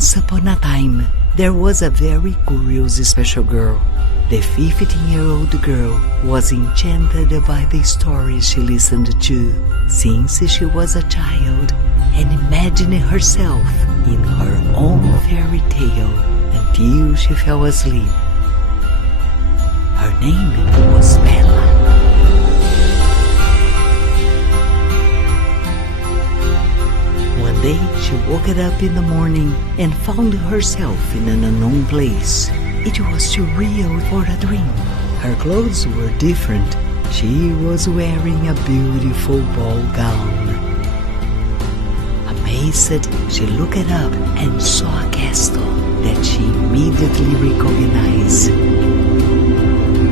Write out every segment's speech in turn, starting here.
Once upon a time, there was a very curious special girl. The 15-year-old girl was enchanted by the stories she listened to since she was a child and imagined herself in her own fairy tale until she fell asleep. Her name was Bella. One day she woke up in the morning and found herself in an unknown place. It was too real for a dream. Her clothes were different. She was wearing a beautiful ball gown. Amazed, she looked up and saw a castle that she immediately recognized.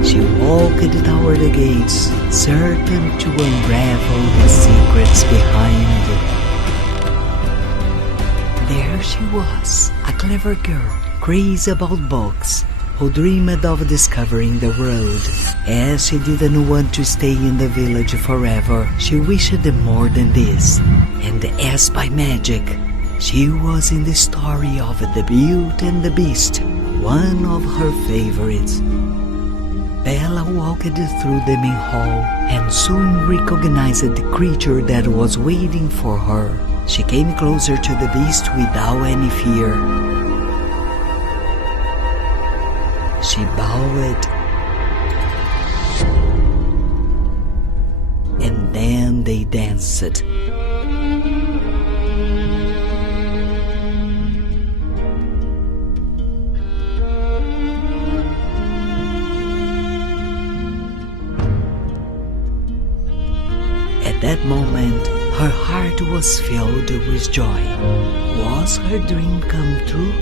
She walked toward the gates, certain to unravel the secrets behind. There she was, a clever girl, crazy about books, who dreamed of discovering the world. As she didn't want to stay in the village forever, she wished more than this. And as by magic, she was in the story of The Beauty and the Beast, one of her favorites. Bella walked through the main hall and soon recognized the creature that was waiting for her. She came closer to the beast without any fear. She bowed, and then they danced. At that moment, her heart was filled with joy. Was her dream come true?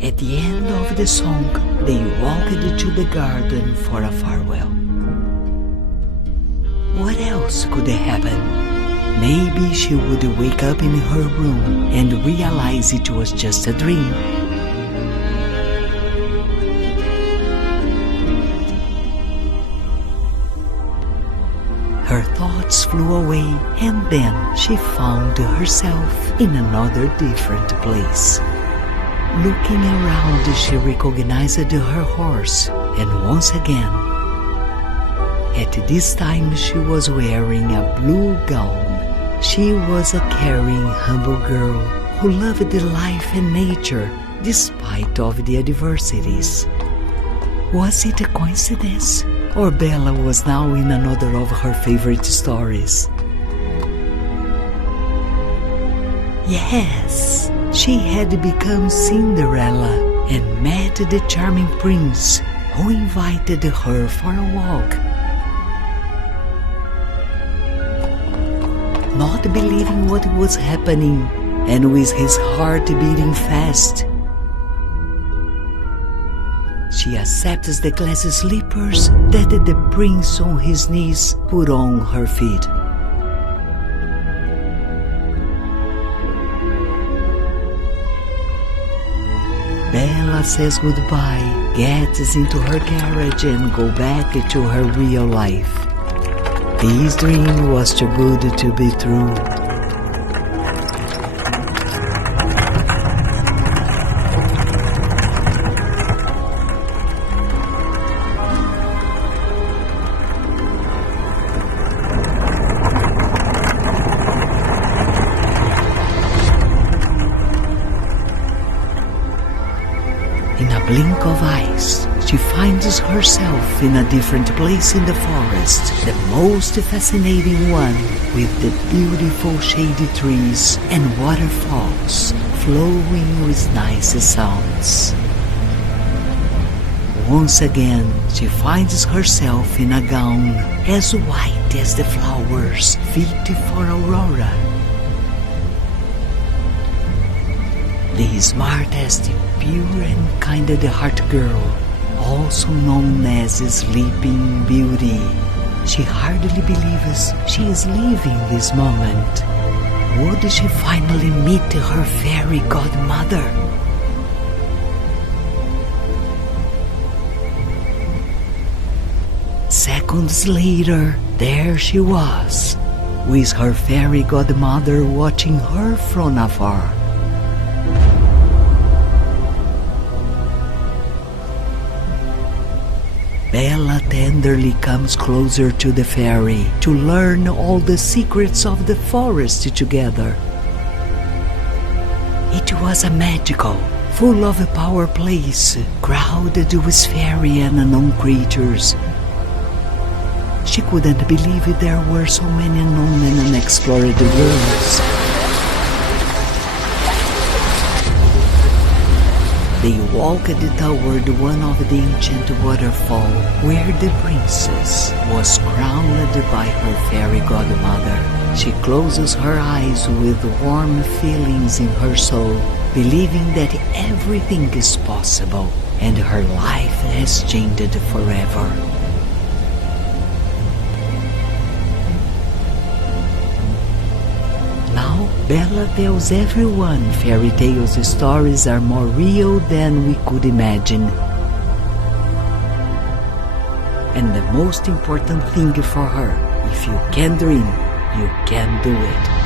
At the end of the song, they walked to the garden for a farewell. What else could happen? Maybe she would wake up in her room and realize it was just a dream. Her thoughts flew away, and then she found herself in another different place. Looking around, she recognized her horse, and once again, at this time she was wearing a blue gown. She was a caring, humble girl who loved life and nature despite of the adversities. Was it a coincidence? Or Bella was now in another of her favorite stories? Yes, she had become Cinderella and met the charming prince who invited her for a walk. Not believing what was happening and with his heart beating fast, she accepts the glass slippers that the prince on his knees put on her feet. Bella says goodbye, gets into her carriage and go back to her real life. This dream was too good to be true. In a blink of eyes, she finds herself in a different place in the forest, the most fascinating one, with the beautiful shady trees and waterfalls flowing with nice sounds. Once again, she finds herself in a gown as white as the flowers fit for Aurora. The smartest, pure and kind-hearted girl, also known as Sleeping Beauty. She hardly believes she is living this moment. Would she finally meet her fairy godmother? Seconds later, there she was, with her fairy godmother watching her from afar. Bella tenderly comes closer to the fairy to learn all the secrets of the forest together. It was a magical, full of power place, crowded with fairy and unknown creatures. She couldn't believe there were so many unknown and unexplored worlds. They walked toward one of the ancient waterfall, where the princess was crowned by her fairy godmother. She closes her eyes with warm feelings in her soul, believing that everything is possible and her life has changed forever. Now, Bella tells everyone fairy tales stories are more real than we could imagine. And the most important thing for her, if you can dream, you can do it.